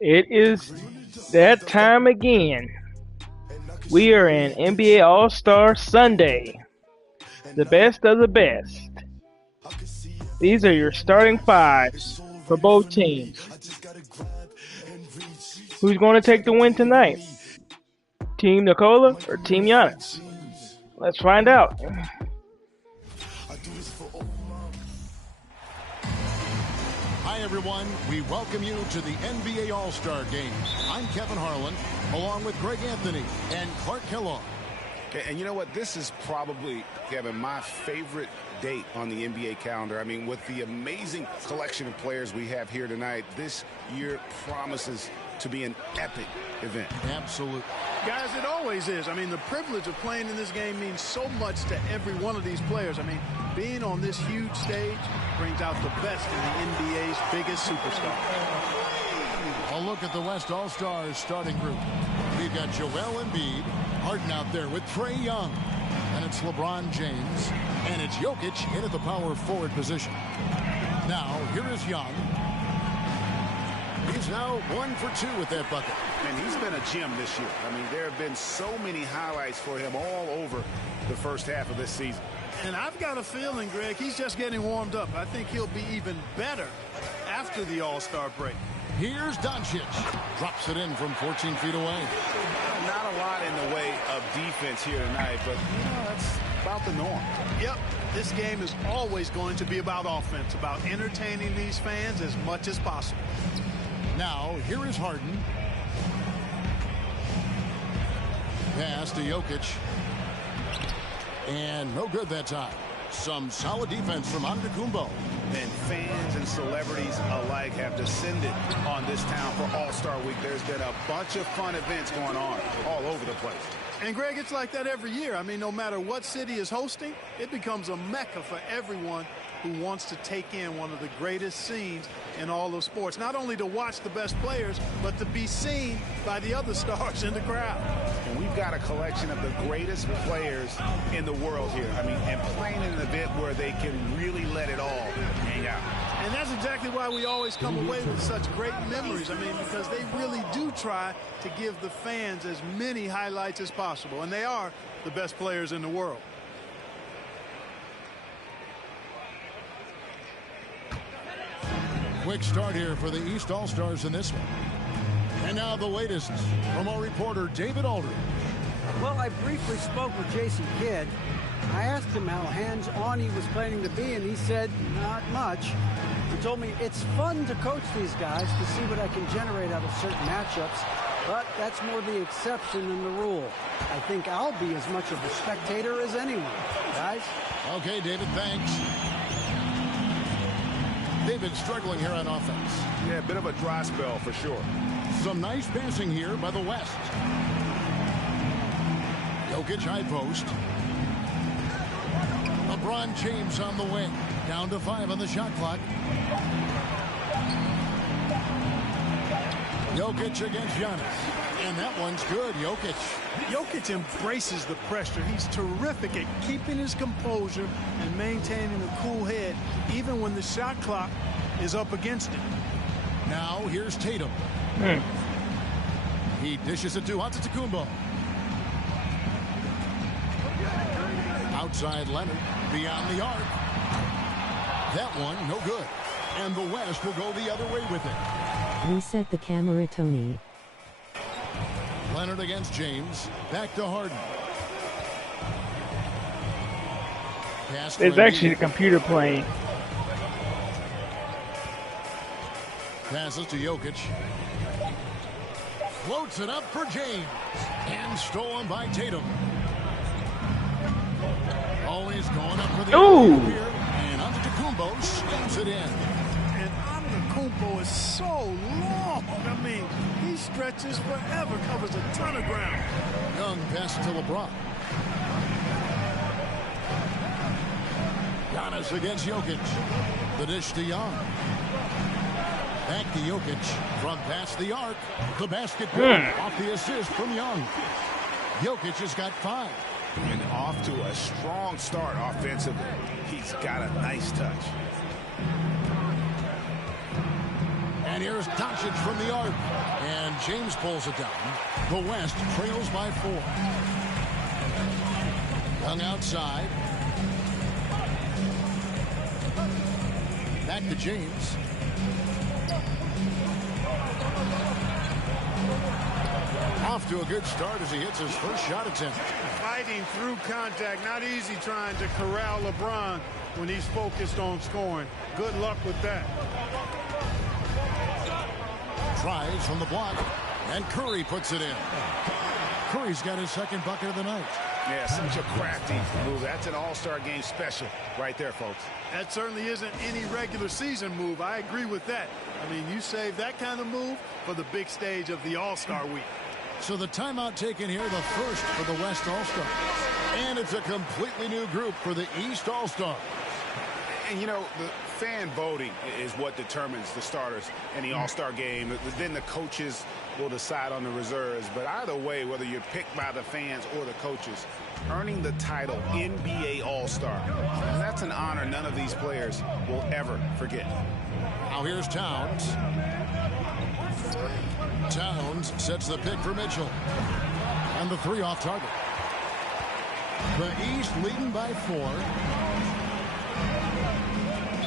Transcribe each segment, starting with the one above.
It is that time again. We are in NBA All-Star Sunday. The best of the best. These are your starting fives for both teams. Who's going to take the win tonight? Team Nikola or Team Giannis? Let's find out. Hi, everyone. We welcome you to the NBA All-Star Game. I'm Kevin Harlan, along with Greg Anthony and Clark Kellogg. And you know what? This is probably, Kevin, my favorite date on the NBA calendar. I mean, with the amazing collection of players we have here tonight, this year promises to be an epic event. Absolutely. Guys, it always is. I mean, the privilege of playing in this game means so much to every one of these players. I mean, being on this huge stage brings out the best in the NBA's biggest superstar. A look at the West All-Stars starting group. We've got Joel Embiid, Harden out there with Trae Young. And it's LeBron James. And it's Jokic in at the power forward position. Now, here is Young. He's now 1 for 2 with that bucket. And he's been a gem this year. I mean, there have been so many highlights for him all over the first half of this season. And I've got a feeling, Greg, he's just getting warmed up. I think he'll be even better after the All-Star break. Here's Doncic. Drops it in from 14 feet away. Not a lot in the way of defense here tonight, but that's about the norm. Yep, this game is always going to be about offense, about entertaining these fans as much as possible. Now, here is Harden. Pass to Jokic. And no good that time. Some solid defense from Antetokounmpo. And fans and celebrities alike have descended on this town for All-Star Week. There's been a bunch of fun events going on all over the place. And, Greg, it's like that every year. I mean, no matter what city is hosting, it becomes a mecca for everyone who wants to take in one of the greatest scenes in all of sports. Not only to watch the best players, but to be seen by the other stars in the crowd. And we've got a collection of the greatest players in the world here. I mean, and playing in an event where they can really let it all hang out. And that's exactly why we always come away with such great memories. I mean, because they really do try to give the fans as many highlights as possible. And they are the best players in the world. Quick start here for the East All-Stars in this one. And now the latest from our reporter, David Aldridge. Well, I briefly spoke with Jason Kidd. I asked him how hands-on he was planning to be, and he said, not much. He told me it's fun to coach these guys to see what I can generate out of certain matchups, but that's more the exception than the rule. I think I'll be as much of a spectator as anyone. Guys? Okay, David, thanks. David struggling here on offense. Yeah, a bit of a dry spell for sure. Some nice passing here by the West. Jokic high post. LeBron James on the wing. Down to 5 on the shot clock. Jokic against Giannis. And that one's good, Jokic. Jokic embraces the pressure. He's terrific at keeping his composure and maintaining a cool head, even when the shot clock is up against him. Now here's Tatum. He dishes it to Antetokounmpo. Outside Leonard, beyond the arc. That one, no good. And the West will go the other way with it. Reset the camera, Tony. Leonard against James. Back to Harden. It's actually the computer playing. Passes to Jokic. Floats it up for James. And stolen by Tatum. Always going up for the here. And Antetokounmpo slams it in. And Antetokounmpo is so long. I mean, he stretches forever, covers a ton of ground. Young passes to LeBron. Giannis against Jokic. The dish to Young. Back to Jokic from past the arc. The basket off the assist from Young. Jokic has got 5. And off to a strong start offensively. He's got a nice touch. And here's Doncic from the arc. And James pulls it down. The West trails by 4. Young outside. Back to James. Off to a good start as he hits his first shot attempt. Fighting through contact. Not easy trying to corral LeBron when he's focused on scoring. Good luck with that. Tries from the block. And Curry puts it in. Curry's got his second bucket of the night. Yeah, such a crafty move. That's an all-star game special right there, folks. That certainly isn't any regular season move. I agree with that. I mean, you save that kind of move for the big stage of the All-Star week. So the timeout taken here, the first for the West All-Stars. And it's a completely new group for the East All-Stars. And, you know, the fan voting is what determines the starters in the All-Star game. Then the coaches will decide on the reserves. But either way, whether you're picked by the fans or the coaches, earning the title NBA All-Star, that's an honor none of these players will ever forget. Now here's Towns. Towns sets the pick for Mitchell. And the 3 off target. The East leading by 4.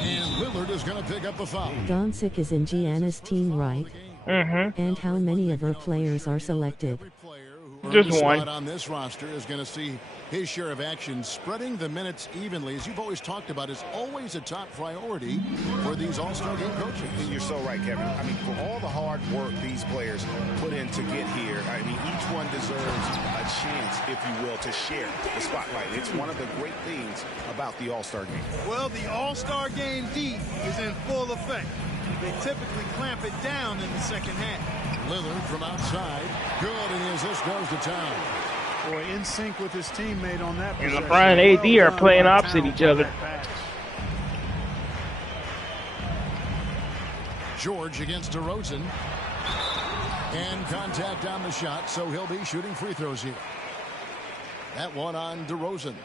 And Lillard is going to pick up the foul. Doncic is in Gianna's team, right? Mm-hmm. And how many of her players are selected? Just one. On this roster is going to see his share of action. Spreading the minutes evenly, as you've always talked about, is always a top priority for these All-Star game coaches. And you're so right, Kevin. I mean, for all the hard work these players put in to get here, I mean, each one deserves a chance, if you will, to share the spotlight. It's one of the great things about the All-Star game. Well, the All-Star game D is in full effect. They typically clamp it down in the second half. Lillard from outside. Good, and his assist goes to Town. Boy, in sync with his teammate on that And possession. LeBron and AD are playing by opposite Towns each other. on that pass. George against DeRozan. And contact on the shot, so he'll be shooting free throws here. That one on DeRozan.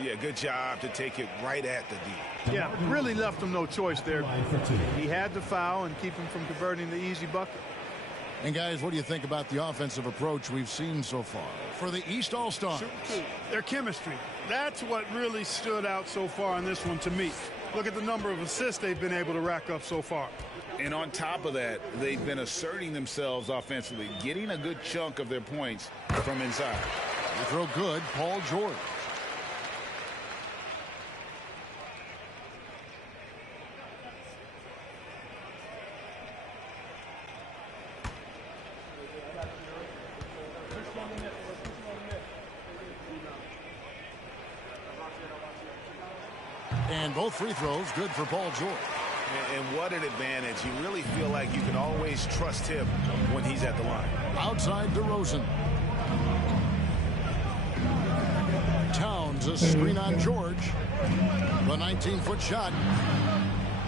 Yeah, good job to take it right at the D. Yeah, really left him no choice there. He had to foul and keep him from converting the easy bucket. And guys, what do you think about the offensive approach we've seen so far for the East All-Stars? Their chemistry. That's what really stood out so far in this one to me. Look at the number of assists they've been able to rack up so far. And on top of that, they've been asserting themselves offensively, getting a good chunk of their points from inside. They throw good, Paul George. And both free throws good for Paul George. And what an advantage. You really feel like you can always trust him when he's at the line. Outside DeRozan. Towns, a screen on George. The 19-foot shot.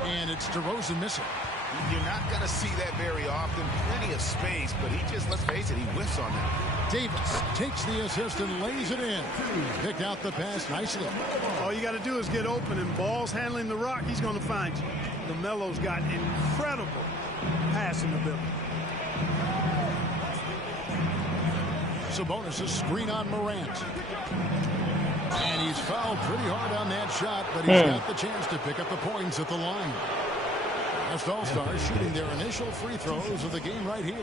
And it's DeRozan missing. You're not going to see that very often. Plenty of space, but he just, let's face it, he whiffs on that. Davis takes the assist and lays it in. Picked out the pass nicely. All you got to do is get open, and Ball's handling the rock. He's going to find you. LaMelo's got incredible passing ability. Sabonis, a screen on Morant. And he's fouled pretty hard on that shot, but he's got the chance to pick up the points at the line. West All-Stars shooting their initial free throws of the game right here.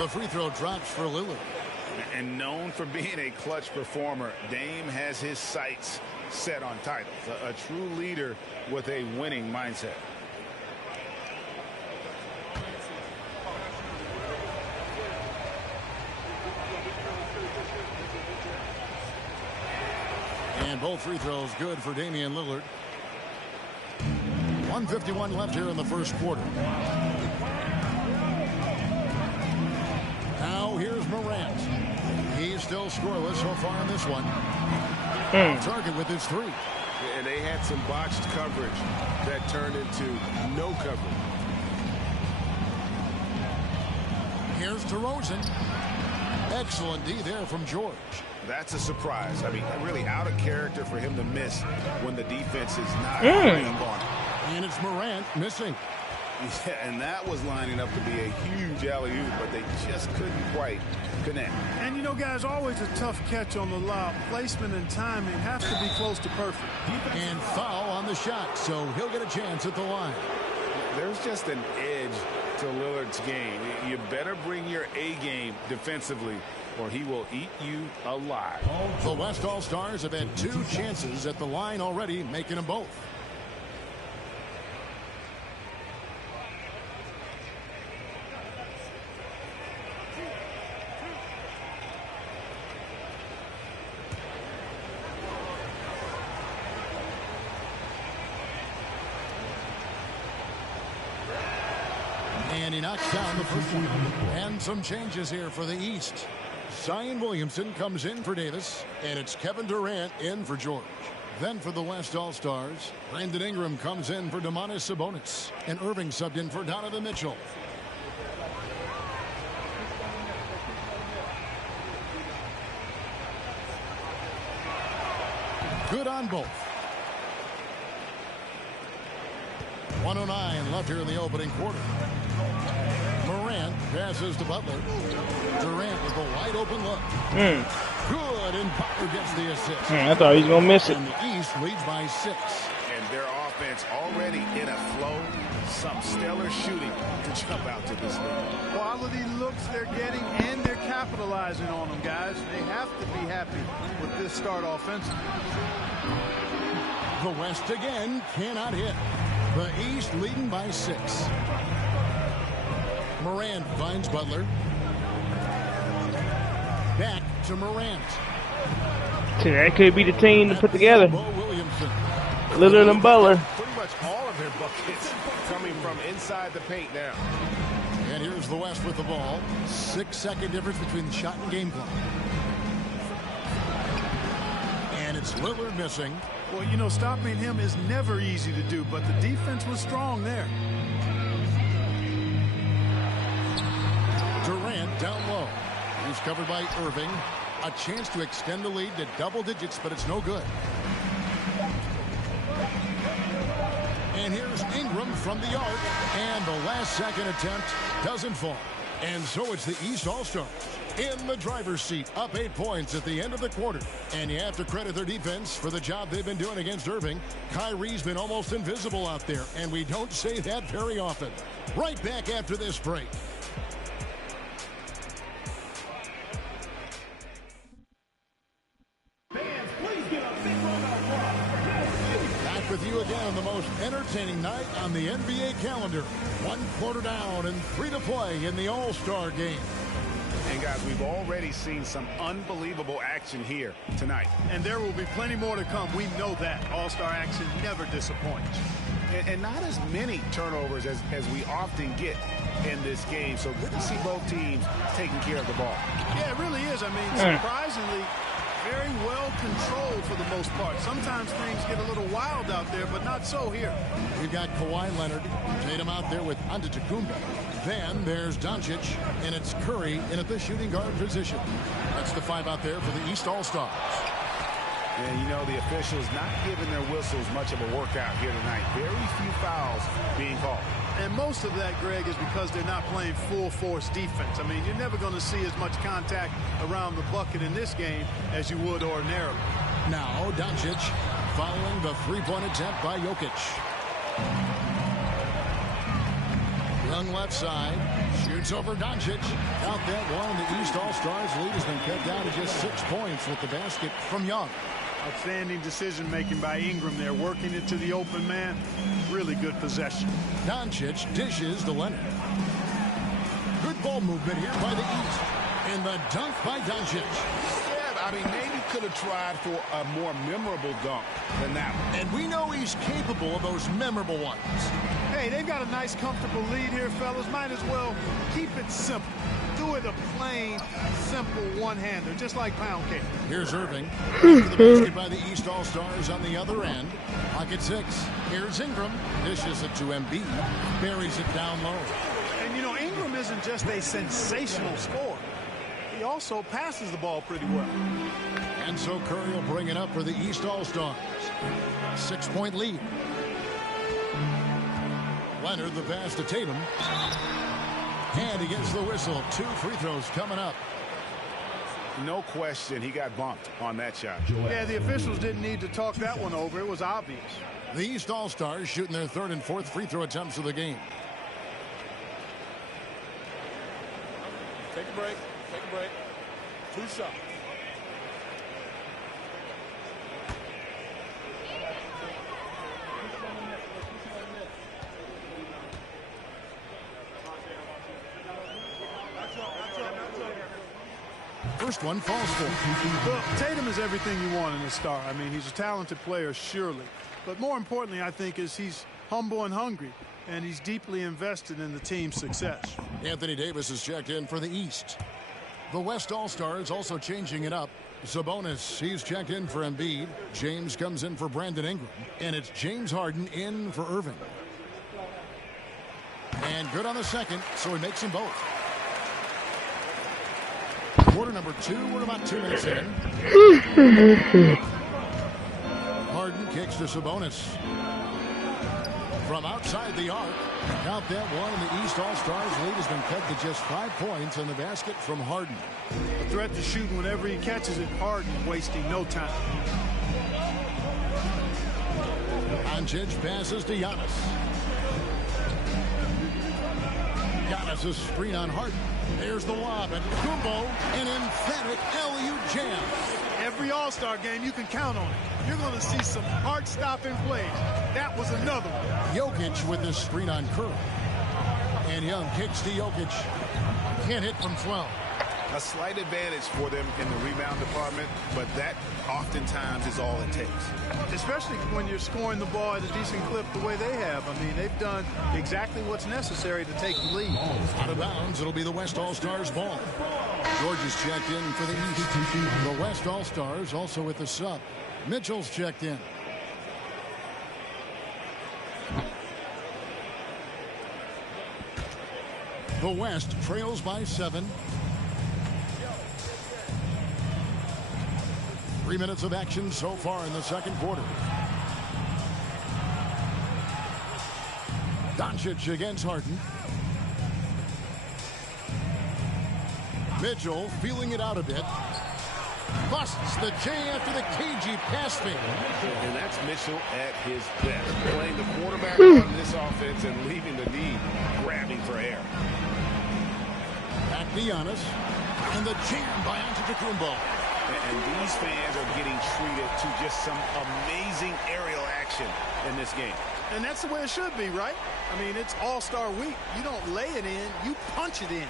The free throw drops for Lillard. And known for being a clutch performer, Dame has his sights set on titles. A true leader with a winning mindset. And both free throws good for Damian Lillard. 1:51 left here in the first quarter. Now here's Morant. He's still scoreless so far in this one. Target with his 3. And they had some botched coverage that turned into no coverage. Here's DeRozan. Excellent D there from George. That's a surprise. I mean, really out of character for him to miss when the defense is not playing up on him. And it's Morant missing. Yeah, and that was lining up to be a huge alley-oop, but they just couldn't quite connect. And, you know, guys, always a tough catch on the lob. Placement and timing have to be close to perfect. And foul on the shot, so he'll get a chance at the line. There's just an edge to Lillard's game. You better bring your A game defensively, or he will eat you alive. The West All-Stars have had 2 chances at the line already, making them both. And he knocks down the first one. And some changes here for the East. Zion Williamson comes in for Davis, and it's Kevin Durant in for George. Then for the West All-Stars, Brandon Ingram comes in for Domantas Sabonis, and Irving subbed in for Donovan Mitchell. Good on both. 1:09 left here in the opening quarter. Morant passes to Butler. Durant with a wide open look. Good, and Butler gets the assist. I thought he was going to miss it. And the East leads by 6. And their offense already in a flow. Some stellar shooting to jump out to this league. Quality looks they're getting, and they're capitalizing on them, guys. They have to be happy with this start offensively. The West again cannot hit. The East leading by 6. Morant finds Butler. Back to Morant. So that could be the team to put together. Bo Williamson. Lillard and Butler. Pretty much all of their buckets coming from inside the paint now. And here's the West with the ball. 6-second difference between the shot and game clock. And it's Lillard missing. Well, you know, stopping him is never easy to do, but the defense was strong there. Durant down low. He's covered by Irving. A chance to extend the lead to double digits, but it's no good. And here's Ingram from the arc. And the last second attempt doesn't fall. And so it's the East All-Stars in the driver's seat, up 8 points at the end of the quarter. And you have to credit their defense for the job they've been doing against Irving. Kyrie's been almost invisible out there, and we don't say that very often. Right back after this break. Back with you again on the most entertaining night on the NBA calendar. 1 quarter down and 3 to play in the All-Star game. And guys, we've already seen some unbelievable action here tonight. And there will be plenty more to come. We know that. All-star action never disappoints. And not as many turnovers as we often get in this game. So good to see both teams taking care of the ball. Yeah, it really is. I mean, surprisingly, very well controlled for the most part. Sometimes things get a little wild out there, but not so here. We've got Kawhi Leonard, Tatum out there with Antetokounmpo. Then there's Doncic, and it's Curry in at the shooting guard position. That's the 5 out there for the East All-Stars. And you know, the officials not giving their whistles much of a workout here tonight. Very few fouls being called. And most of that, Greg, is because they're not playing full-force defense. I mean, you're never going to see as much contact around the bucket in this game as you would ordinarily. Now Doncic following the 3-point attempt by Jokic. Young left side, shoots over Doncic. Count that one. The East All-Stars lead has been cut down to just 6 points with the basket from Young. Outstanding decision-making by Ingram there, working it to the open man. Really good possession. Doncic dishes to Leonard. Good ball movement here by the East. And the dunk by Doncic. Yeah, I mean, maybe could have tried for a more memorable dunk than that one. And we know he's capable of those memorable ones. Hey, they've got a nice, comfortable lead here, fellas. Might as well keep it simple. Do two of the plain, simple one-hander, just like pound cake. Here's Irving. After the basket by the East All-Stars on the other end. Pocket 6. Here's Ingram. Dishes it to Embiid. Buries it down low. And, you know, Ingram isn't just a sensational scorer. He also passes the ball pretty well. And so Curry will bring it up for the East All-Stars. 6-point lead. Leonard the pass to Tatum. And he gets the whistle. 2 free throws coming up. No question, he got bumped on that shot. Yeah, the officials didn't need to talk that one over. It was obvious. The East All-Stars shooting their 3rd and 4th free throw attempts of the game. Take a break. Take a break. 2 shots. First one falls for him. Well, Tatum is everything you want in a star. I mean, he's a talented player, surely. But more importantly, I think, is he's humble and hungry, and he's deeply invested in the team's success. Anthony Davis is checked in for the East. The West All-Stars also changing it up. Sabonis, he's checked in for Embiid. James comes in for Brandon Ingram. And it's James Harden in for Irving. And good on the second, so he makes them both. Quarter number 2, we're about 2 minutes in. Harden kicks to Sabonis. From outside the arc, count that one, and the East All-Stars lead has been cut to just 5 points on the basket from Harden. A threat to shooting whenever he catches it. Harden wasting no time. Doncic passes to Giannis. Giannis' screen on Harden. There's the lob, and Kumbo, an emphatic LU jam. Every All-Star game, you can count on it. You're going to see some heart-stopping plays. That was another one. Jokic with the screen on Curry. And Young kicks to Jokic. Can't hit from 12. A slight advantage for them in the rebound department, but that oftentimes is all it takes. Especially when you're scoring the ball at a decent clip the way they have. I mean, they've done exactly what's necessary to take the lead. Out of bounds, it'll be the West All-Stars ball. George is checked in for the East. The West All-Stars also with the sub. Mitchell's checked in. The West trails by 7. 3 minutes of action so far in the second quarter. Doncic against Harden. Mitchell feeling it out a bit. Busts the J after the cagey pass fake. And that's Mitchell at his best. Playing the quarterback on this offense and leaving the knee grabbing for air. Back to Giannis. And the jam by Antetokounmpo. And these fans are getting treated to just some amazing aerial action in this game. And that's the way it should be, right? I mean, it's All-Star week. You don't lay it in, you punch it in.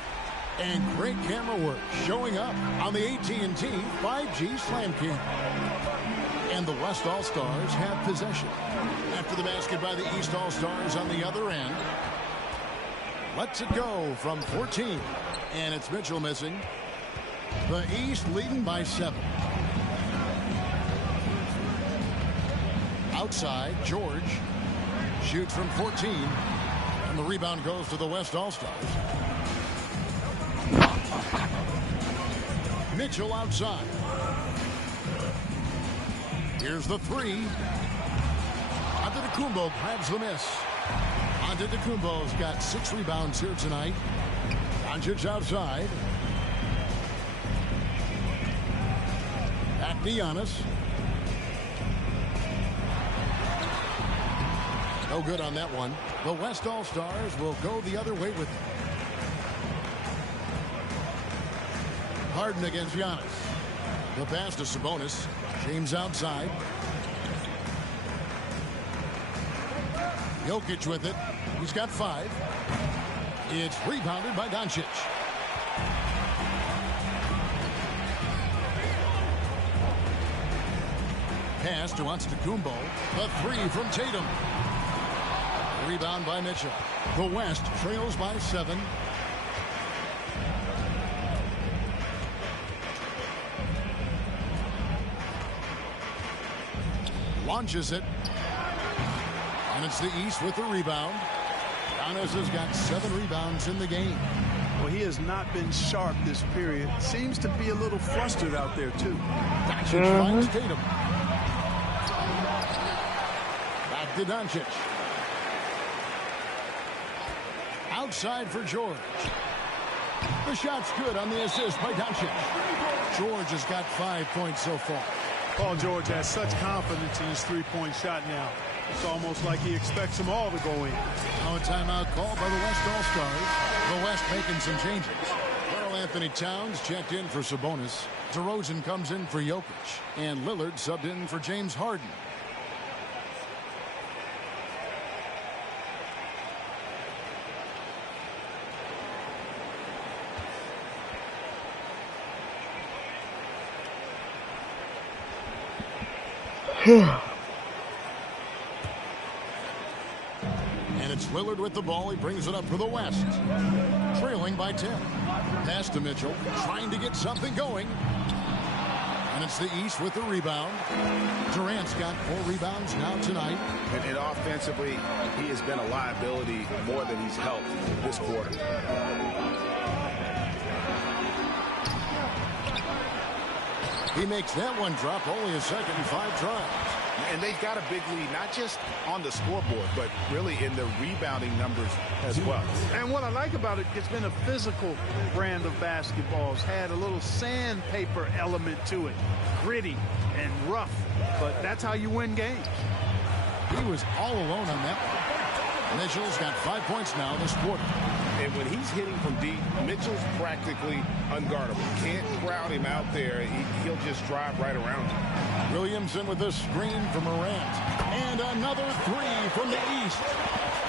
And great camera work showing up on the AT&T 5G Slam Cam. And the West All-Stars have possession. After the basket by the East All-Stars on the other end. Lets it go from 14. And it's Mitchell missing. The East leading by 7. Outside, George shoots from 14. And the rebound goes to the West All-Stars. Mitchell outside. Here's the 3. Antetokounmpo grabs the miss. Antetokounmpo's got 6 rebounds here tonight. Doncic outside. Back to Giannis. No good on that one. The West All-Stars will go the other way with it. Harden against Giannis. The pass to Sabonis. James outside. Jokic with it. He's got 5. It's rebounded by Doncic. Pass to Antetokounmpo. The 3 from Tatum. Rebound by Mitchell. The West trails by 7. Launches it. And it's the East with the rebound. Giannis has got 7 rebounds in the game. Well, he has not been sharp this period. Seems to be a little flustered out there, too. Doncic finds Tatum. Back to Doncic. Outside for George. The shot's good on the assist by Doncic. George has got 5 points so far. Paul George has such confidence in his three-point shot now. It's almost like he expects them all to go in. Now a timeout called by the West All-Stars. The West making some changes. Karl Anthony Towns checked in for Sabonis. DeRozan comes in for Jokic. And Lillard subbed in for James Harden. And it's Lillard with the ball. He brings it up for the West. Trailing by 10. Pass to Mitchell. Trying to get something going. And it's the East with the rebound. Durant's got 4 rebounds now tonight. And offensively, he has been a liability more than he's helped this quarter. He makes that one drop. Only a second and 5 tries. And they've got a big lead, not just on the scoreboard, but really in the rebounding numbers as well. And what I like about it, it's been a physical brand of basketball. It's had a little sandpaper element to it. Gritty and rough, but that's how you win games. He was all alone on that one. Mitchell's got 5 points now this quarter. And when he's hitting from deep, Mitchell's practically unguardable. Can't crowd him out there. He'll just drive right around him. Williamson with a screen from Morant. And another 3 from the East.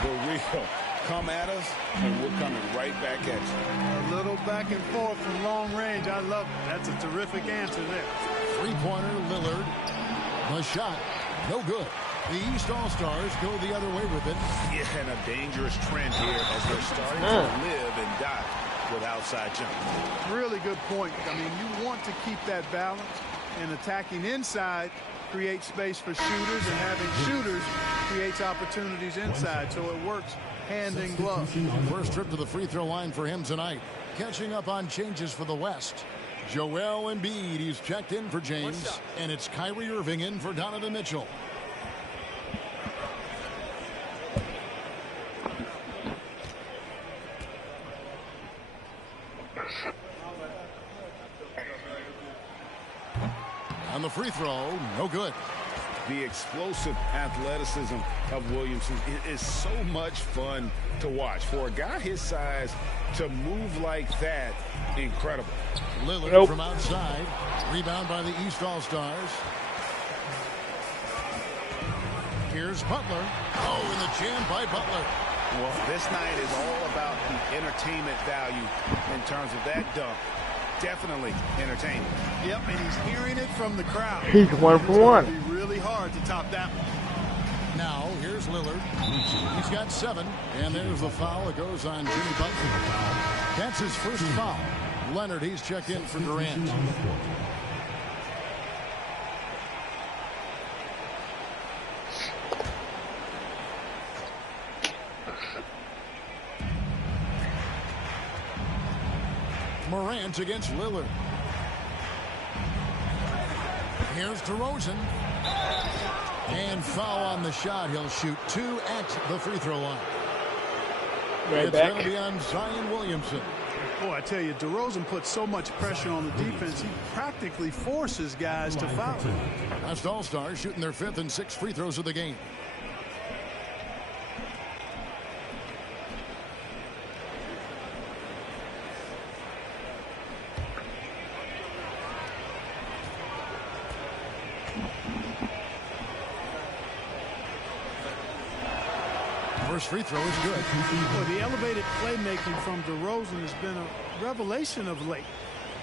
For real. Come at us, and we're coming right back at you. A little back and forth from long range. I love it. That's a terrific answer there. Three-pointer, Lillard. The shot, no good. The East All-Stars go the other way with it. Yeah, and a dangerous trend here as they're starting to live and die with outside jump. Really good point. I mean, you want to keep that balance, and attacking inside creates space for shooters, and having shooters creates opportunities inside, so it works hand in glove. First trip to the free throw line for him tonight. Catching up on changes for the West. Joel Embiid, he's checked in for James, and it's Kyrie Irving in for Donovan Mitchell. On the free throw, no good. The explosive athleticism of Williamson is so much fun to watch. For a guy his size to move like that, incredible. Lillard from outside. Rebound by the East All-Stars. Here's Butler. Oh, and the jam by Butler. Well, this night is all about the entertainment value in terms of that dunk. Definitely entertaining. Yep, and he's hearing it from the crowd. He's 1 for 1. It'll be really hard to top that one. Now, here's Lillard. He's got 7. And there's the foul. It goes on Jimmy Butler. That's his first foul. Leonard, he's checked in for Durant. Morant against Lillard. Here's DeRozan. And foul on the shot. He'll shoot 2 at the free throw line. Right it's going to be on Zion Williamson. Boy, I tell you, DeRozan puts so much pressure on the defense, he practically forces guys to foul. West All-Stars shooting their 5th and 6th free throws of the game. First free throw is good. Well, the elevated playmaking from DeRozan has been a revelation of late.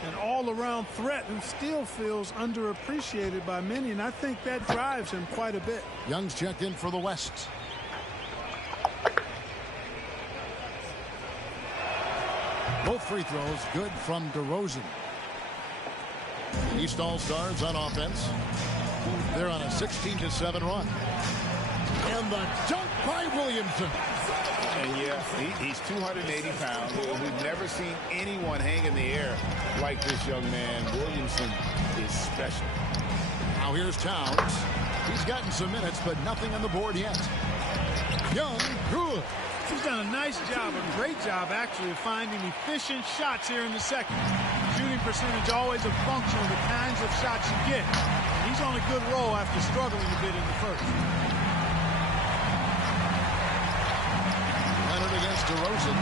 An all-around threat who still feels underappreciated by many, and I think that drives him quite a bit. Young's checked in for the West. Both free throws good from DeRozan. East All-Stars on offense. They're on a 16-7 run. And the dunk by Williamson. And yeah, he's 280 pounds. We've never seen anyone hang in the air like this young man. Williamson is special. Now here's Towns. He's gotten some minutes, but nothing on the board yet. Young, good. He's done a nice job, a great job actually, of finding efficient shots here in the second. Shooting percentage always a function of the kinds of shots you get. And he's on a good roll after struggling a bit in the first. Leonard against DeRozan.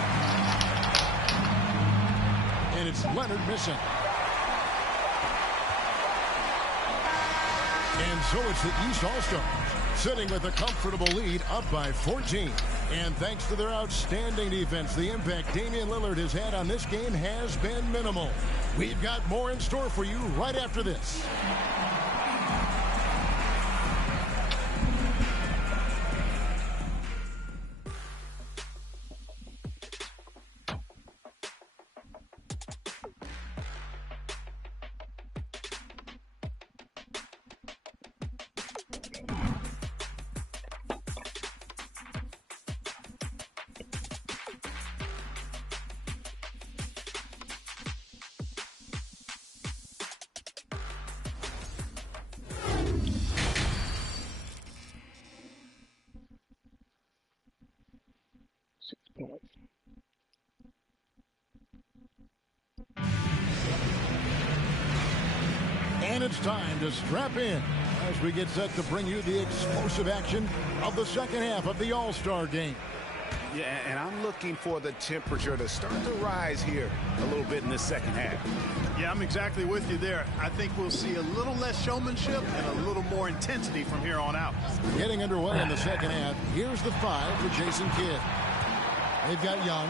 And it's Leonard missing. And so it's the East All-Stars sitting with a comfortable lead, up by 14. And thanks to their outstanding defense, the impact Damian Lillard has had on this game has been minimal. We've got more in store for you right after this. And it's time to strap in as we get set to bring you the explosive action of the second half of the All-Star game. Yeah, and I'm looking for the temperature to start to rise here a little bit in the second half. Yeah, I'm exactly with you there. I think we'll see a little less showmanship and a little more intensity from here on out. Getting underway in the second half. Here's the 5 for Jason Kidd. They've got Young.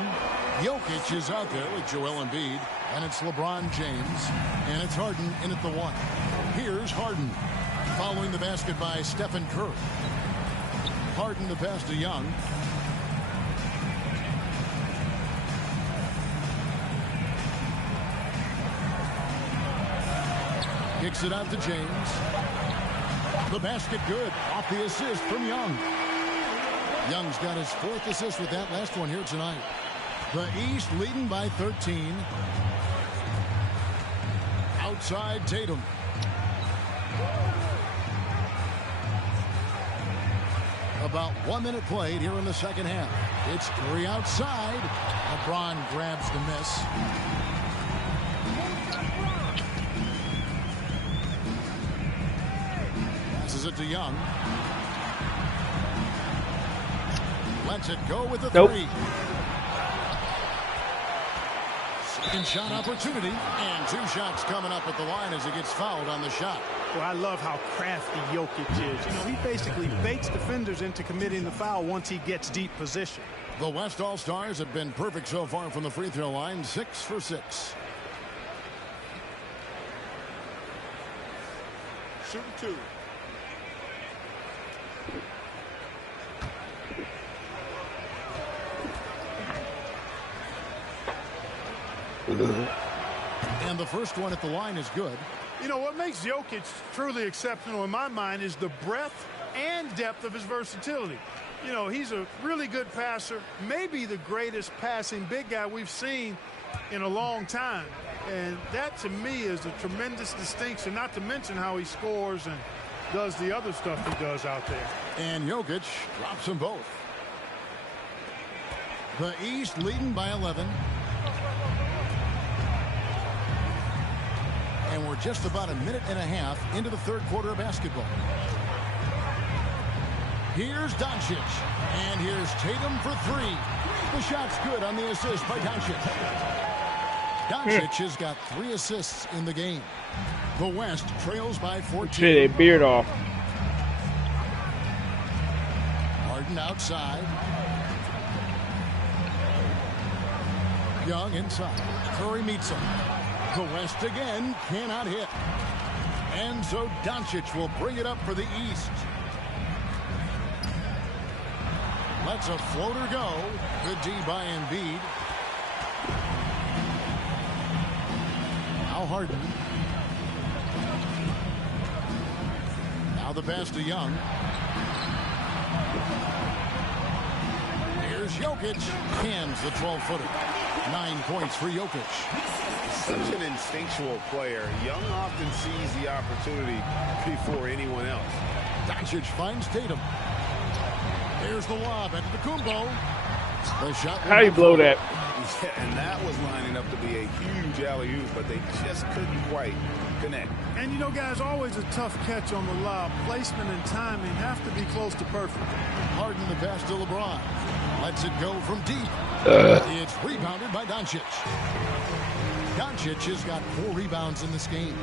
Jokic is out there with Joel Embiid. And it's LeBron James. And it's Harden in at the 1. Here's Harden. Following the basket by Stephen Curry. Harden the pass to Young. Kicks it out to James. The basket good. Off the assist from Young. Young's got his 4th assist with that last one here tonight. The East leading by 13. Outside Tatum. About 1 minute played here in the second half. It's Curry outside. LeBron grabs the miss. Passes it to Young. Lets it go with the 3. Second shot opportunity, and 2 shots coming up at the line as he gets fouled on the shot. Well, I love how crafty Jokic is. You know, he basically baits defenders into committing the foul once he gets deep position. The West All-Stars have been perfect so far from the free throw line, 6 for 6. Shooting 2. And the first one at the line is good. You know, what makes Jokic truly exceptional in my mind is the breadth and depth of his versatility. You know, he's a really good passer, maybe the greatest passing big guy we've seen in a long time. And that, to me, is a tremendous distinction, not to mention how he scores and does the other stuff he does out there. And Jokic drops them both. The East leading by 11. And we're just about a minute and a half into the third quarter of basketball. Here's Doncic. And here's Tatum for 3. The shot's good on the assist by Doncic. Doncic has got 3 assists in the game. The West trails by 14. Shit, a beard off. Harden outside. Young inside. Curry meets him. The West again cannot hit. And so Doncic will bring it up for the East. Lets a floater go. Good D by Embiid. Now Harden. Now the pass to Young. Here's Jokic. Cans the 12-footer. 9 points for Jokic. Such an instinctual player. Young often sees the opportunity before anyone else. Doncic finds Tatum. There's the lob into the Kumbo. The shot. How you blow that? Yeah, and that was lining up to be a huge alley-oop, but they just couldn't quite connect. And you know, guys, always a tough catch on the lob. Placement and timing have to be close to perfect. Harden the pass to LeBron. Lets it go from deep. It's rebounded by Doncic. Doncic has got 4 rebounds in this game.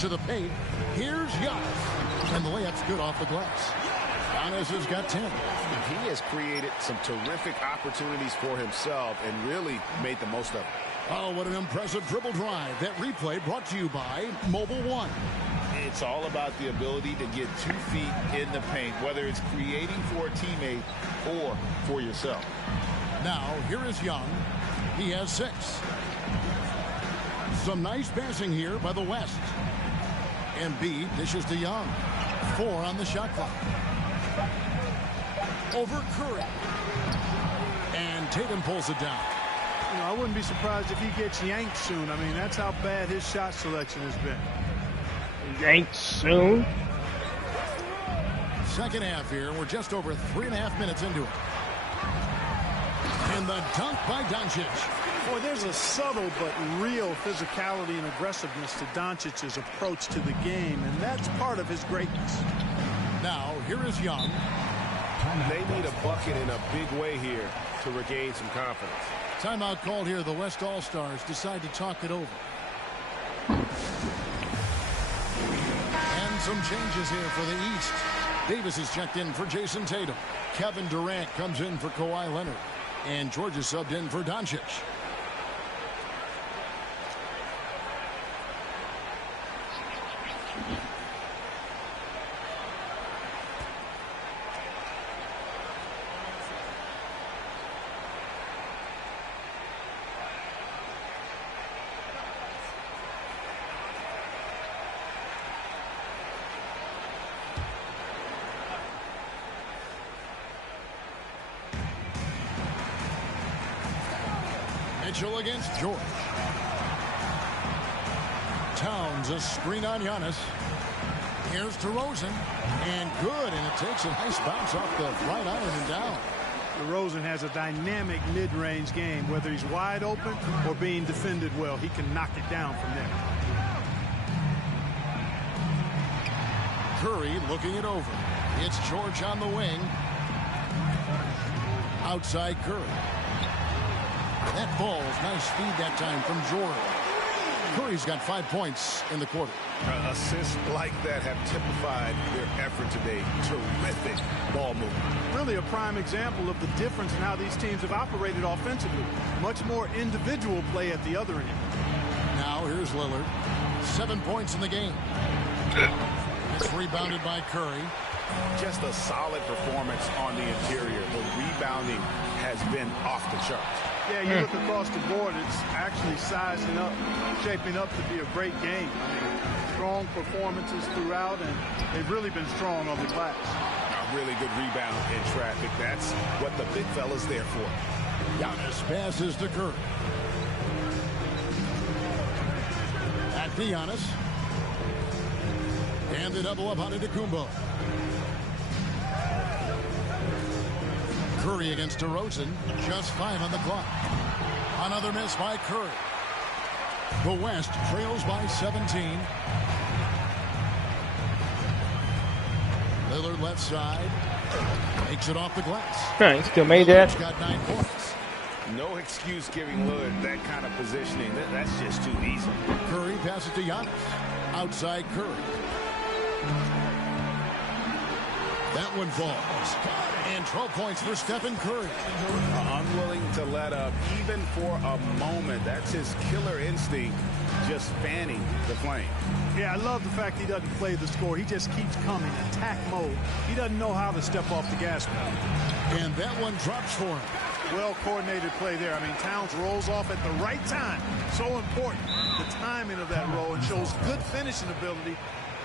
To the paint. Here's Giannis. And the layup's good off the glass. Giannis has got 10. He has created some terrific opportunities for himself and really made the most of it. Oh, what an impressive dribble drive. That replay brought to you by Mobile One. It's all about the ability to get 2 feet in the paint, whether it's creating for a teammate or for yourself. Now, here is Young. He has 6. Some nice passing here by the West. Embiid dishes to Young. 4 on the shot clock. Over Curry. And Tatum pulls it down. You know, I wouldn't be surprised if he gets yanked soon. I mean, that's how bad his shot selection has been. Yanked soon. Second half here. We're just over 3.5 minutes into it. And the dunk by Doncic. Boy, there's a subtle but real physicality and aggressiveness to Doncic's approach to the game, and that's part of his greatness. Now, here is Young. They need a bucket in a big way here to regain some confidence. Timeout called here. The West All-Stars decide to talk it over. And some changes here for the East. Davis is checked in for Jason Tatum. Kevin Durant comes in for Kawhi Leonard. And George is subbed in for Doncic. Mitchell against George. Towns a screen on Giannis. Here's DeRozan. And good. And it takes a nice bounce off the right iron and down. DeRozan has a dynamic mid-range game. Whether he's wide open or being defended well, he can knock it down from there. Curry looking it over. It's George on the wing. Outside Curry. That ball's nice feed that time from George. Curry's got 5 points in the quarter. Assists like that have typified their effort today. Terrific ball movement. Really a prime example of the difference in how these teams have operated offensively. Much more individual play at the other end. Now here's Lillard. 7 points in the game. It's rebounded by Curry. Just a solid performance on the interior. The rebounding has been off the charts. Yeah, you look across the board, it's actually sizing up, shaping up to be a great game. I mean, strong performances throughout, and they've really been strong on the glass. A really good rebound in traffic. That's what the big fella's there for. Giannis passes to Curry. Back to Giannis. And the double up on Antetokounmpo. Curry against DeRozan. Just 5 on the clock. Another miss by Curry. The West trails by 17. Lillard left side. Makes it off the glass. He still made that. Lillard's got 9 points. No excuse giving Lillard that kind of positioning. That's just too easy. Curry passes to Giannis. Outside Curry. That one falls. And 12 points for Stephen Curry. Unwilling to let up even for a moment. That's his killer instinct, just fanning the flame. Yeah, I love the fact he doesn't play the score. He just keeps coming, attack mode. He doesn't know how to step off the gas pedal. And that one drops for him. Well-coordinated play there. I mean, Towns rolls off at the right time. So important, the timing of that roll, and shows good finishing ability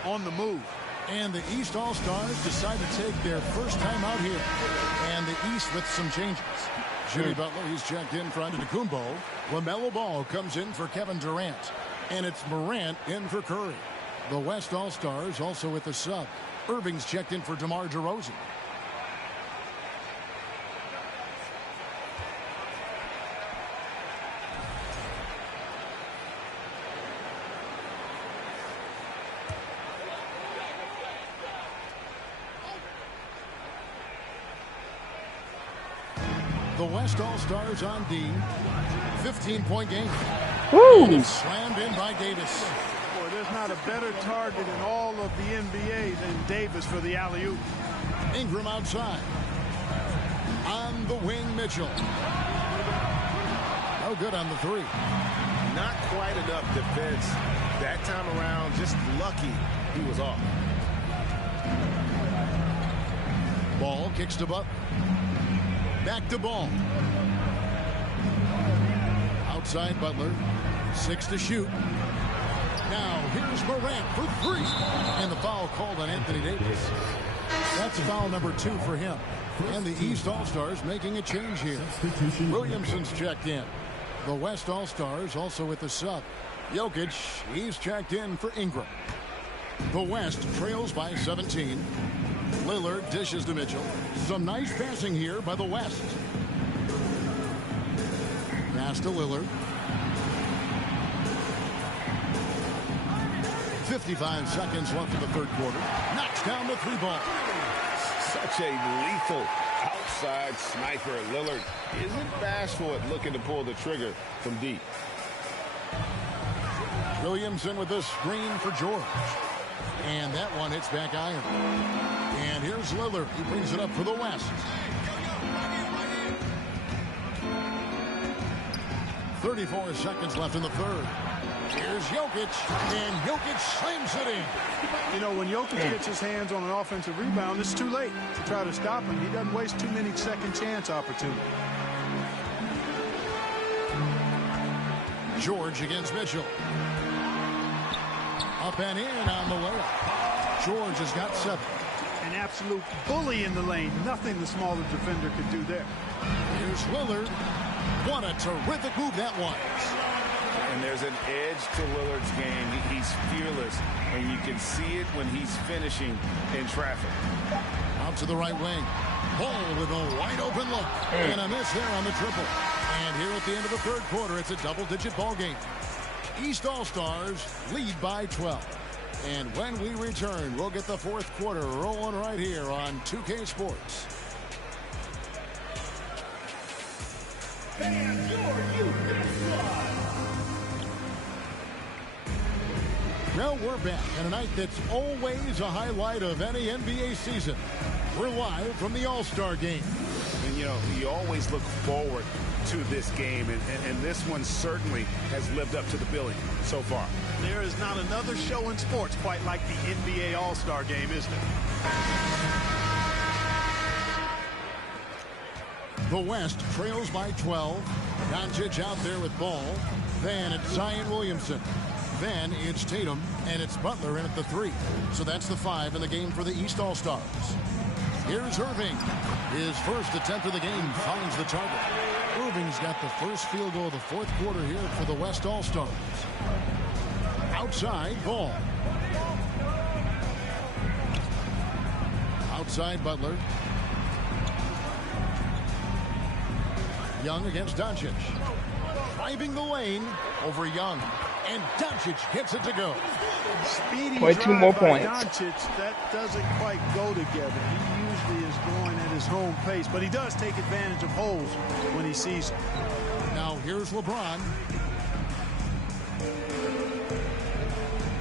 on the move. And the East All-Stars decide to take their first time out here. And the East with some changes. Jimmy Butler, he's checked in for Antetokounmpo. LaMelo Ball comes in for Kevin Durant. And it's Morant in for Curry. The West All-Stars also with the sub. Irving's checked in for DeMar DeRozan. The West All-Stars on D. 15-point game. Woo! Slammed in by Davis. Boy, there's not a better target in all of the NBA than Davis for the alley-oop. Ingram outside. On the wing, Mitchell. No good on the three. Not quite enough defense that time around. Just lucky he was off. Ball kicks to Butler. Back to Ball. Outside Butler. 6 to shoot. Now here's Morant for 3. And the foul called on Anthony Davis. That's foul number 2 for him. And the East All-Stars making a change here. Williamson's checked in. The West All-Stars also with the sub. Jokic, he's checked in for Ingram. The West trails by 17. Lillard dishes to Mitchell. Some nice passing here by the West. Pass to Lillard. 55 seconds left in the third quarter. Knocks down the 3-ball. Such a lethal outside sniper. Lillard isn't bashful at looking to pull the trigger from deep. Williamson with a screen for George. And that one hits back iron. And here's Lillard. He brings it up for the West. 34 seconds left in the third. Here's Jokic. And Jokic slams it in. You know, when Jokic gets his hands on an offensive rebound, it's too late to try to stop him. He doesn't waste too many second chance opportunities. George against Mitchell. Up and in on the layup. George has got 7. An absolute bully in the lane. Nothing the smaller defender could do there. Here's Lillard. What a terrific move that was. And there's an edge to Lillard's game. He's fearless, and you can see it when he's finishing in traffic. Out to the right wing. Ball with a wide open look. And a miss there on the triple. And here at the end of the third quarter, it's a double-digit ball game. East All-Stars lead by 12. And when we return, we'll get the fourth quarter rolling right here on 2K Sports. Well, we're back on a night that's always a highlight of any NBA season. We're live from the All-Star game. And, you know, you always look forward to this game, and this one certainly has lived up to the billing so far. There is not another show in sports quite like the NBA All-Star game, is there? The West trails by 12. Doncic out there with Ball. Then it's Zion Williamson. Then it's Tatum, and it's Butler in at the 3. So that's the 5 in the game for the East All-Stars. Here's Irving. His first attempt of the game finds the target. Irving's got the first field goal of the fourth quarter here for the West All-Stars. Outside, Ball. Outside, Butler. Young against Doncic. Driving the lane over Young. And Doncic gets it to go. Speedy Wait, 2 more drive by points. Doncic, that doesn't quite go together. He usually is going at his home pace, but he does take advantage of holes when he sees them. Now here's LeBron.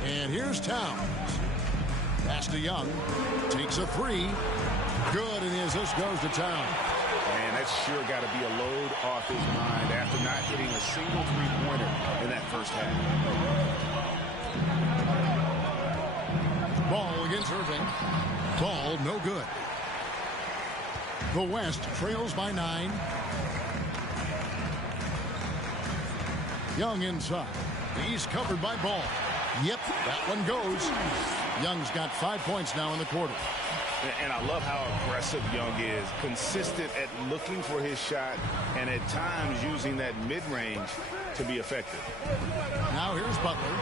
And here's Towns. Pass to Young. Takes a 3. Good, and the assist goes to Towns. Man, that's sure got to be a load off his mind after not hitting a single three-pointer in that first half. Ball against Irving. Ball no good. The West trails by 9. Young inside. He's covered by Ball. Yep, that one goes. Young's got 5 points now in the quarter. And I love how aggressive Young is. Consistent at looking for his shot and at times using that mid-range to be effective. Now here's Butler.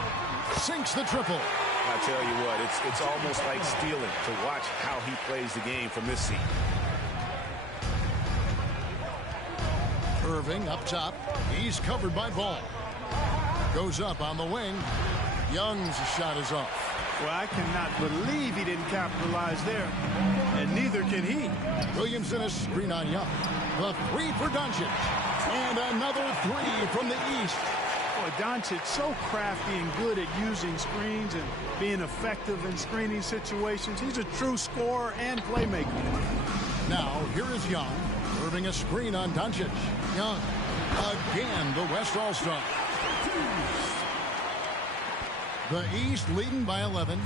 Sinks the triple. I tell you what, it's almost like stealing to watch how he plays the game from this seat. Irving up top. He's covered by Ball. Goes up on the wing. Young's shot is off. Well, I cannot believe he didn't capitalize there. And neither can he. Williamson a screen on Young. The three for Doncic. And another three from the East. Boy, Doncic so crafty and good at using screens and being effective in screening situations. He's a true scorer and playmaker. Now, here is Young. Irving a screen on Doncic. Young, again, the West All-Star. The East leading by 11.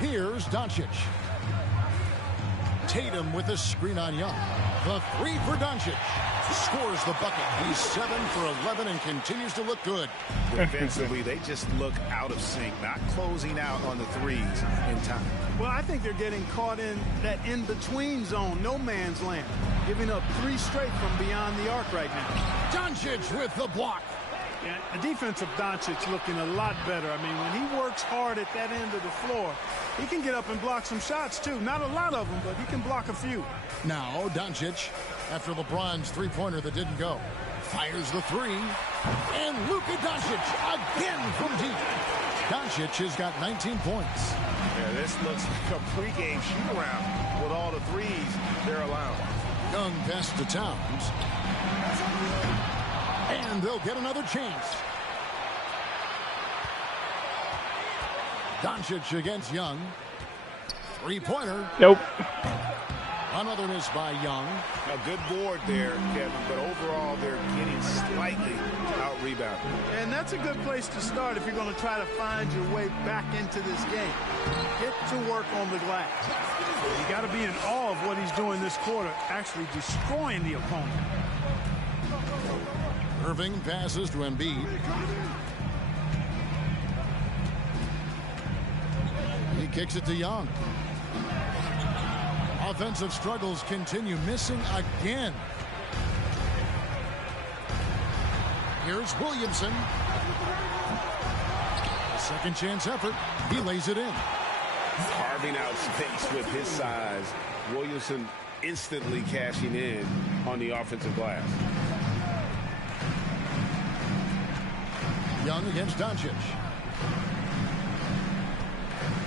Here's Doncic. Tatum with a screen on Young. The three for Doncic. Scores the bucket. He's 7 for 11 and continues to look good. Defensively, they just look out of sync, not closing out on the threes in time. Well, I think they're getting caught in that in-between zone, no man's land, giving up 3 straight from beyond the arc right now. Doncic with the block. Yeah, the defense of Doncic looking a lot better. I mean, when he works hard at that end of the floor, he can get up and block some shots, too. Not a lot of them, but he can block a few. Now, Doncic, after LeBron's three-pointer that didn't go, fires the three. And Luka Doncic again from deep. Doncic has got 19 points. Yeah, this looks like a pregame shoot-around with all the threes they're allowing. Young pass to Towns. And they'll get another chance. Doncic against Young. Three-pointer. Nope. Another miss by Young. A good board there, Kevin, but overall they're getting slightly out-rebounded. And that's a good place to start if you're going to try to find your way back into this game. Get to work on the glass. You got to be in awe of what he's doing this quarter, actually destroying the opponent. Irving passes to Embiid. He kicks it to Young. Offensive struggles continue, missing again. Here's Williamson. A second chance effort. He lays it in. Carving out space with his size. Williamson instantly cashing in on the offensive glass. Young against Doncic.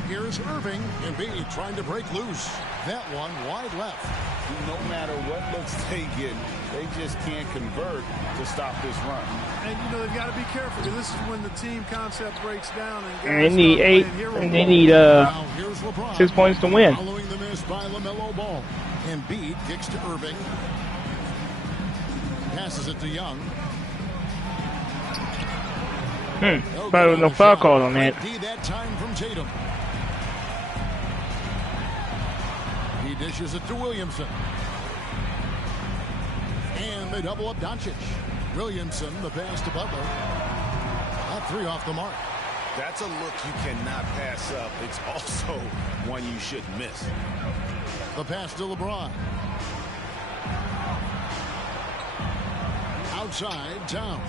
Here's Irving. Embiid trying to break loose. That one wide left. No matter what looks they get, they just can't convert to stop this run. And, you know, they've got to be careful because this is when the team concept breaks down. And they need 8, and they need 6 points to win. Following the miss by LaMelo Ball. Embiid kicks to Irving. Passes it to Young. Probably no foul call on that. That time from Tatum. He dishes it to Williamson. And they double up Doncic. Williamson, the pass to Butler. That three off the mark. That's a look you cannot pass up. It's also one you shouldn't miss. The pass to LeBron. Outside, Towns.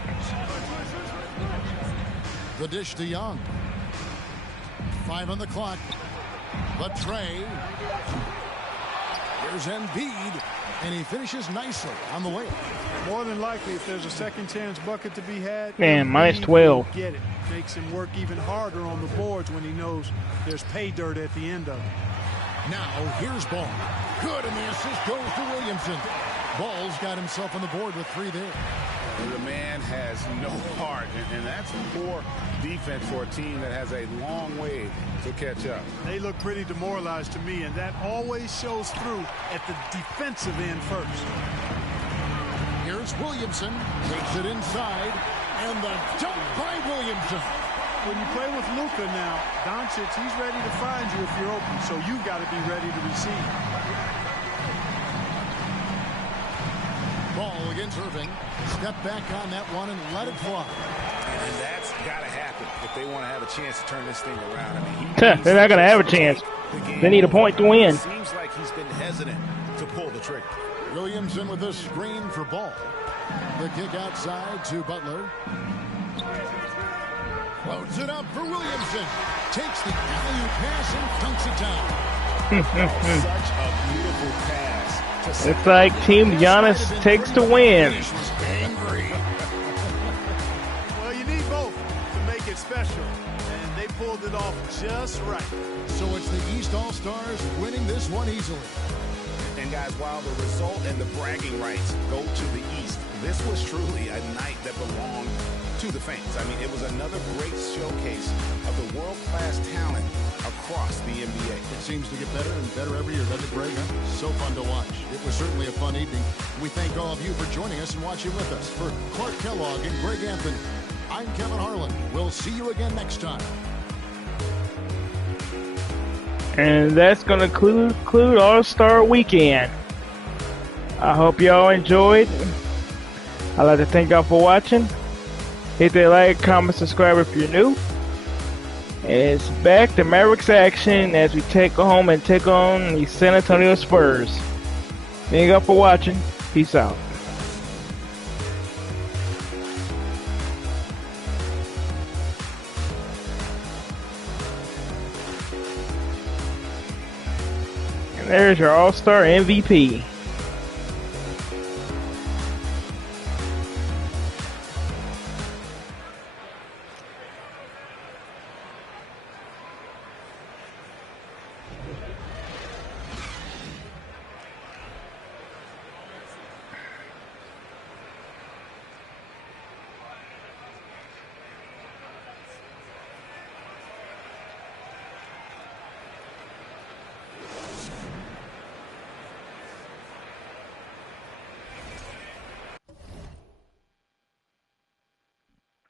The dish to Young. 5 on the clock. But Trey. Here's Embiid. And he finishes nicely on the way. More than likely, if there's a second chance bucket to be had, Man, minus Embiid 12. will get it. Makes him work even harder on the boards when he knows there's pay dirt at the end of it. Now, here's Ball. Good, and the assist goes to Williamson. Ball's got himself on the board with 3 there. The man has no heart, and that's poor defense for a team that has a long way to catch up. They look pretty demoralized to me, and that always shows through at the defensive end first. Here's Williamson. Takes it inside, and the dunk by Williamson. When you play with Luka now, Doncic, he's ready to find you if you're open, so you've got to be ready to receive. Ball against Irving. Step back on that one and let it fly. And that's got to happen if they want to have a chance to turn this thing around. I mean, They're not going to have a chance. They need a point to win. Seems like he's been hesitant to pull the trigger. Williamson with a screen for Ball. The kick outside to Butler. Floats it up for Williamson. Takes the alley-oop pass and dunks it down. Such a beautiful pass. It's like Team Giannis takes to win. Well, you need both to make it special, and they pulled it off just right. So it's the East All-Stars winning this one easily. And guys, while the result and the bragging rights go to the East, this was truly a night that belonged to the fans. I mean, it was another great showcase of the world-class talent across the NBA. It seems to get better and better every year, doesn't it, Greg? So fun to watch. It was certainly a fun evening. We thank all of you for joining us and watching with us. For Clark Kellogg and Greg Anthony, I'm Kevin Harlan. We'll see you again next time. And that's going to conclude All-Star Weekend. I hope y'all enjoyed. I'd like to thank y'all for watching. Hit that like, comment, subscribe if you're new. And it's back to Mavericks action as we take home and take on the San Antonio Spurs. Thank y'all for watching. Peace out. And there's your All-Star MVP.